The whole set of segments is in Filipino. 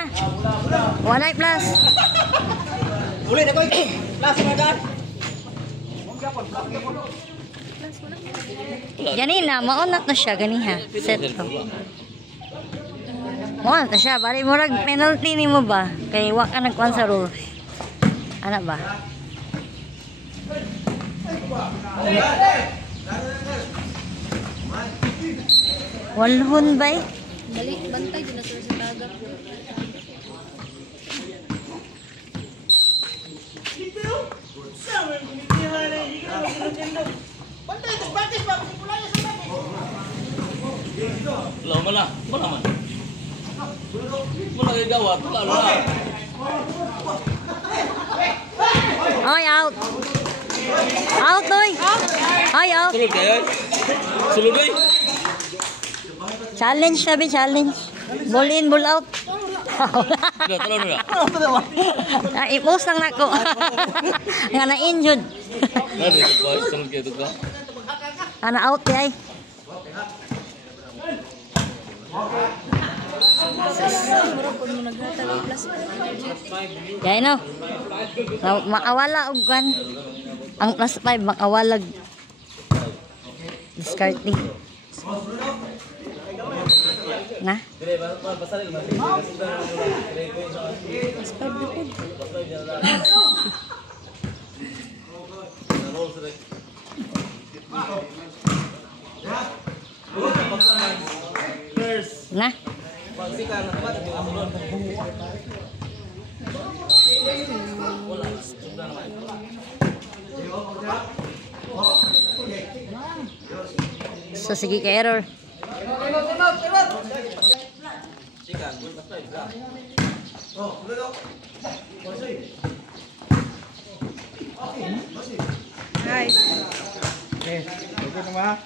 na. 1 plus. Uli na ko. Plus na dad. Gani na, maunat na siya, gani ha. Set to. Maunat na siya, bali murag penalty ni mo ba? Kay wak ka nagkuhan sa rules. Ano ba? Walhon ba eh? Dali, bantay din na sila sa tagak. Wala man. Wala kay gawat, wala. Oy, out. Out, oy. Oy, out. Sulod kayo. Sulod oy. Challenge sabi, challenge. Ball in, ball out. Talo na. I-post lang nako. Nga na-injured. Nari ko sulod kayo to ka. Ana out di ay. Mura po mo naghatag ang plus. Kaya no. Makawala og kan. Ang plus 5 makawalag. Discarding. Na? Na? So sige ka error. Guys. Okay, okay naman.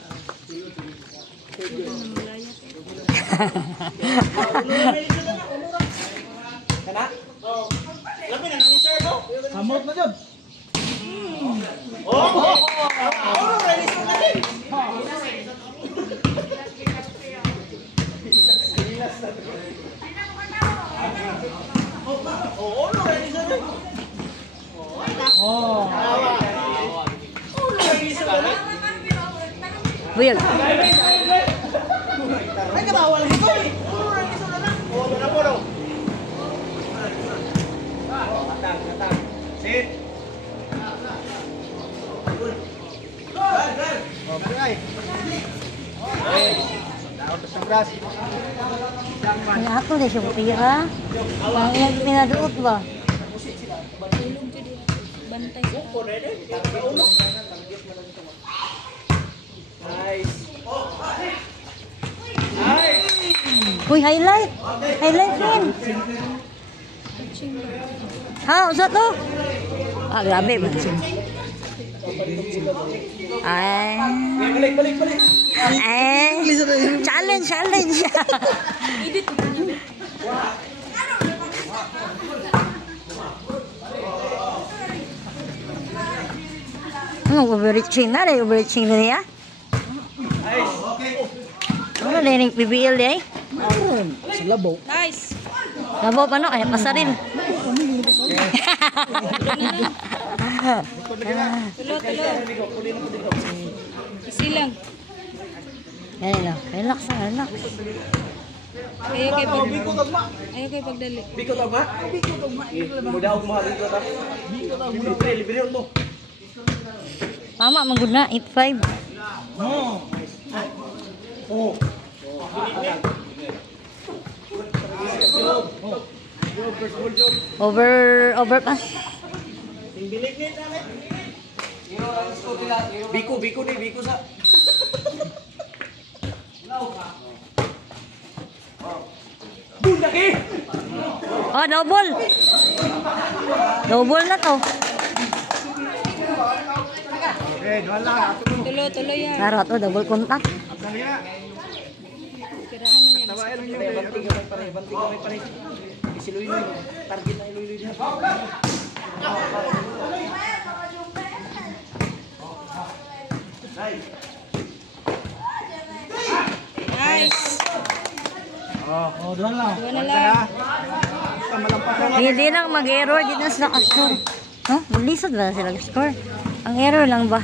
Kana? Labi na ni sir no. Samot na jud. Buyag. Ay kabawal dito eh. Na po daw. Sit. Okay. Daot sa bras. Ano ako na siya pira? Ang pinaduot ba? Tulog dyan. Bantay sa Uy, highlight. Highlight din. Ha, usat to? Ah, grabe ba? Ay. Balik. Ay. Challenge. edit. Overreaching na rin. Overreaching na niya. Ano na yung PBL di ay? Sa labaw. Nice. Labo pa no? Kaya pasaril. Tulo. Isi lang. Yan lang. Relax. Ayaw kay pagdali. Biko tagma? Muda ako mahal dito ta. Libre mo. Mama, manggod na. 8-5. Over pa. Biko sa. Bundaki. Oh, double. Double na to. Okay, wala. Tulo yan. Tara to, double contact. Kirahan man yan. Tawain lang Banting kami pare. Isiluy-luy. Target na iluy-luy din. Nice. Oh, doon lang. Dua na lang. Hindi lang mag-error, di na sila ka-score. No? Lisod ba sila score? Ang error lang ba?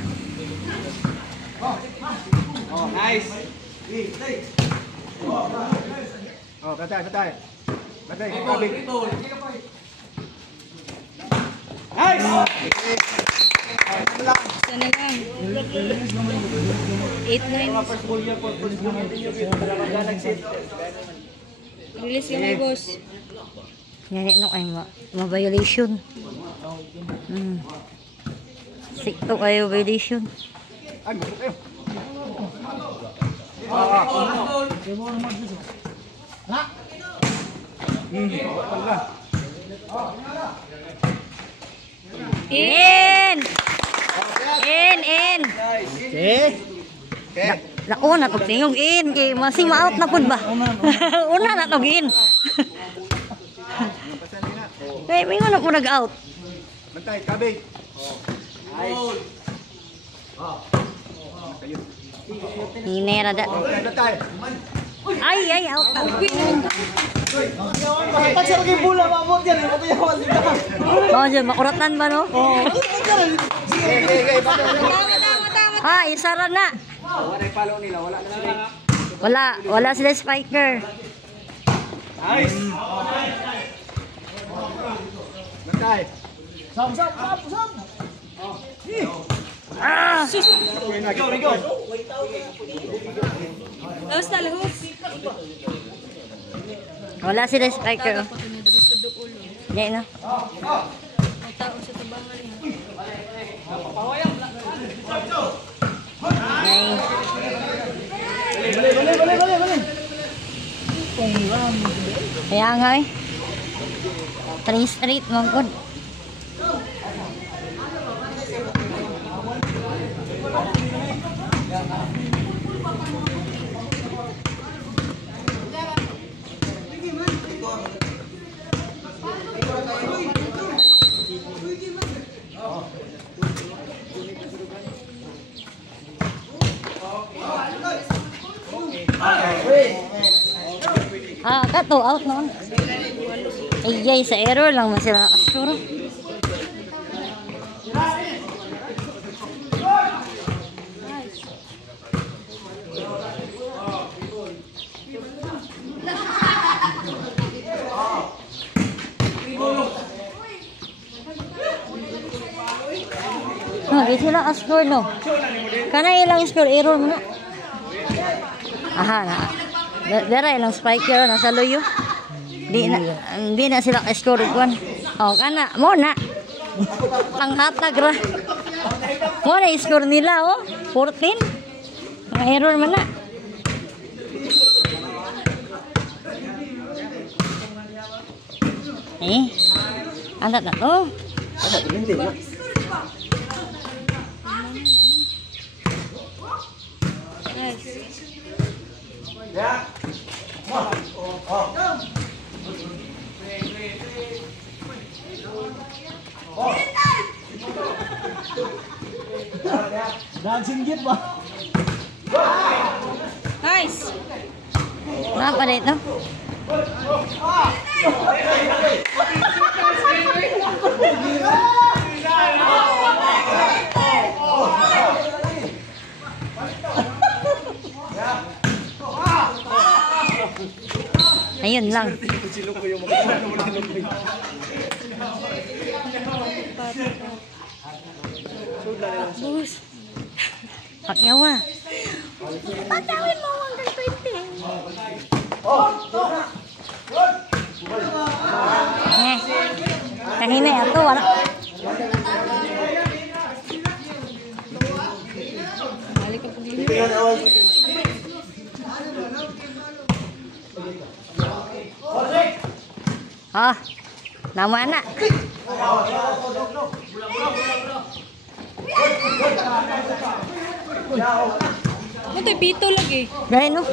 Oh, nice. Oh, batay, batay. Batay, kabig. Nice. Isa na lang. 8-9. First ball niya, first ball niya. Release kamay, boss. Yan no ay ma-violation. Sikto kayo violation. Ay, mo kayo. Wala. In! In! Okay. Okay. Lako na to tingog in kay masing ma-out na pud ba. Una na tog in. Kay may na po nag-out. Bantay, kabig. Hinera da. Batay. Ay out. Bakit sa aking bola mabot yan? Ito yung wala. Oh, dyan, makuratan ba no? Isara na. Wala yung follow nila, wala na lang. Wala sila spiker. Nice. Bantay. Sam. Go. Lahos na, lahos. Wala sila spiker. Taga pa ito na dali sa dool. Yan na. May tao sa tabangan niya. Kaya nga eh. 3 straight mangkod. Kato out noon. Iyay sa error lang man sila nakasuro. Di sila ka-score no. Kana ilang score error mo na. Aha na. Dara ilang spike yun nasa loyo. Di na sila ka-score ikuan. Oh kana mo na. Panghatag ra. Mo na score nila oh. 14. Mga error man na. Andat na to. Dancing git ba? Nice! Kenapa dito? Ayun lang. Bus. Pakyawa. Patawin mo hanggang 20. Kahina ato wala. Balik ka pag dito. Nama anak. Ito pito lagi. Gaya no.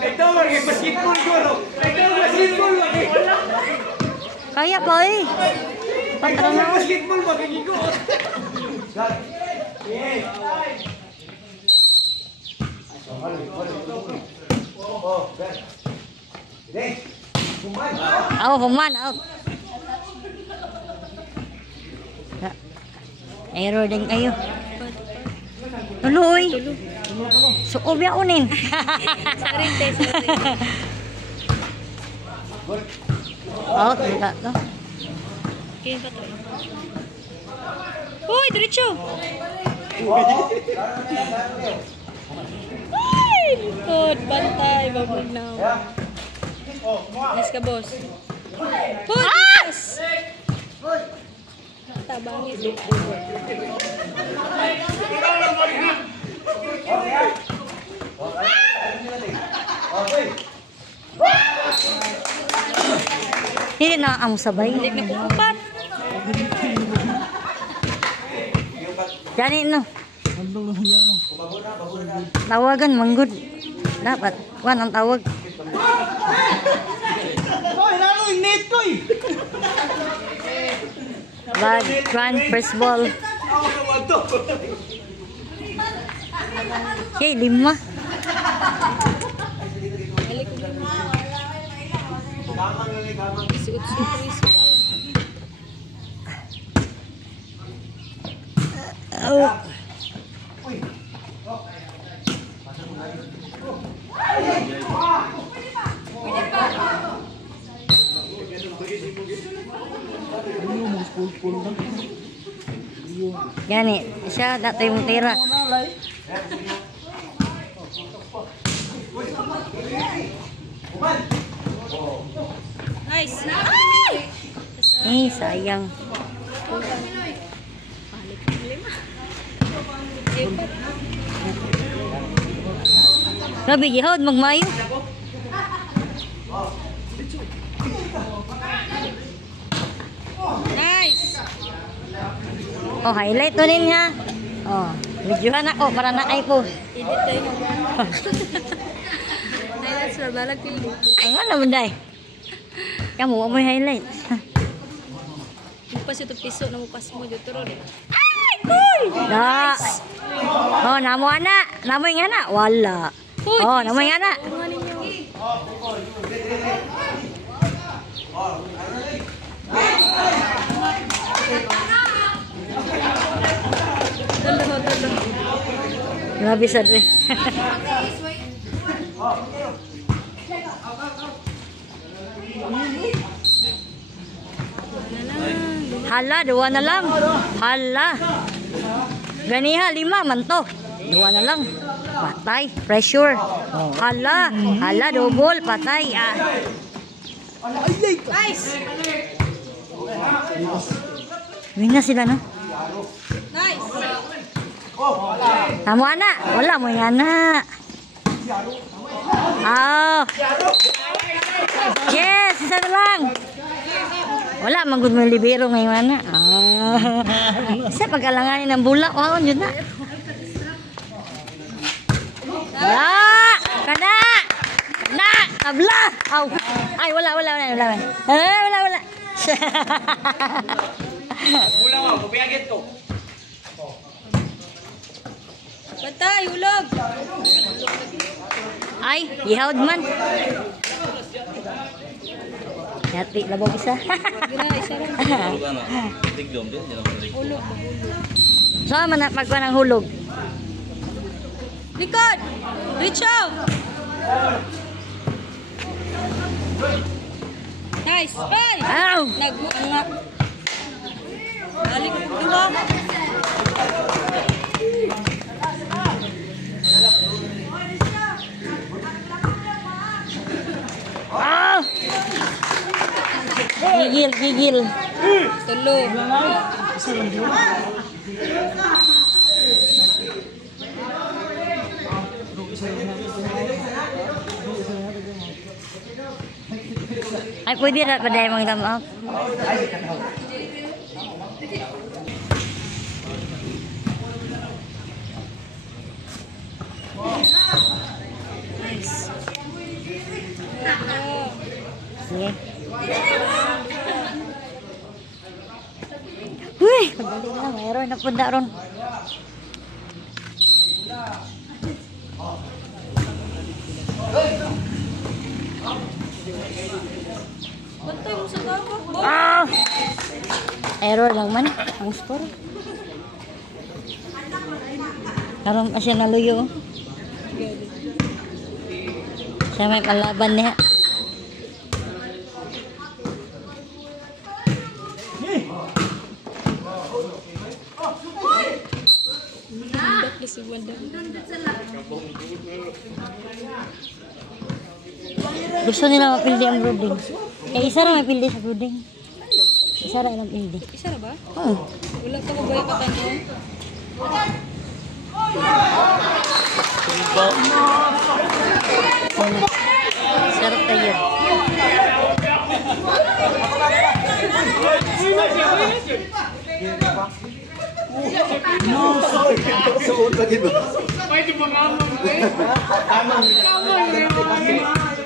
Ito lagi basketball guro. Ito basketball lagi. Kaya pa eh. Patrang na. Basketball magigigo. Oh, human out. Error din kayo. Tuloy. Sukob ya unin. Sorry, te. Sorry. Out, wala to. Okay, ba to? Uy, diretso. Ay, likod. Bantay. Babog na. Nice ka, boss. Uy, boss. Tabangis. Hindi na ang sabay. Balik na kukupat. Yan no. Tawagan manggod. Dapat. Wan ang tawag. Hoy, lalo yung net ko eh. Bad, run, first ball. Okay, 5. Balik ko na. Isuot-suot. Oh. Gani, siya dati yung tira. Nice. Ay! Sayang. Grabe, gihawad, magmayo. Nice. Oh, highlight to rin ha. Oh, videohan ako para naay po. Edit tayo mo. Highlights na balag ko. Ang ano mo day? Kamu mo highlight. Mupas ito piso na mupas mo dito ron. Ay, cool! Da. Oh, namo ana. Namo nga na. Wala. Oh, namo nga na. Mga ninyo. Talo. Grabe sad eh. Hala, 2 na lang. Hala. Ganiha, 5 man to. 2 na lang. Patay. Pressure. Hala. Hala, double. Patay. Ah. Nice. Win na sila, no? Nice. Tamo ana. Wala mo yan na. Oh. Yes, isa na lang. Wala, manggod mo yung libero ngayon, ana. Ah. Isa pag-alanganin ng bulak. Wow, yun na. Ya! Kana! Kana! Tabla! Aw! Ay, wala. Wala. Kulang ako, piyagit ko. Patay, hulog. Ay, ihawd man. Yati, labog isa. Gina, isa rin. Hulog. So, magpa ng hulog. Likod. Richo. Nice. Ay! Ow! Nag-angak. Balik ko dua. Ah! Gigil. Tulo. Ay, pwede na pa dahil mga time out. Sige. Uy! Pagdating na, mayroon na punta ron. Bantay mo sa dapat. Ah! Error lang man ang score. Karon pa siya naluyo. Siya may palaban niya. Ba't na si Wanda? Gusto nila mapildi ang brooding. Eh, isa lang mapildi sa brooding. Isa lang ilang pildi. Isa na ba? Oh. Wala ka ba balik katanong? Sarap kayo. Suot lagi ba?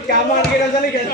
Kamang kita sa ligan.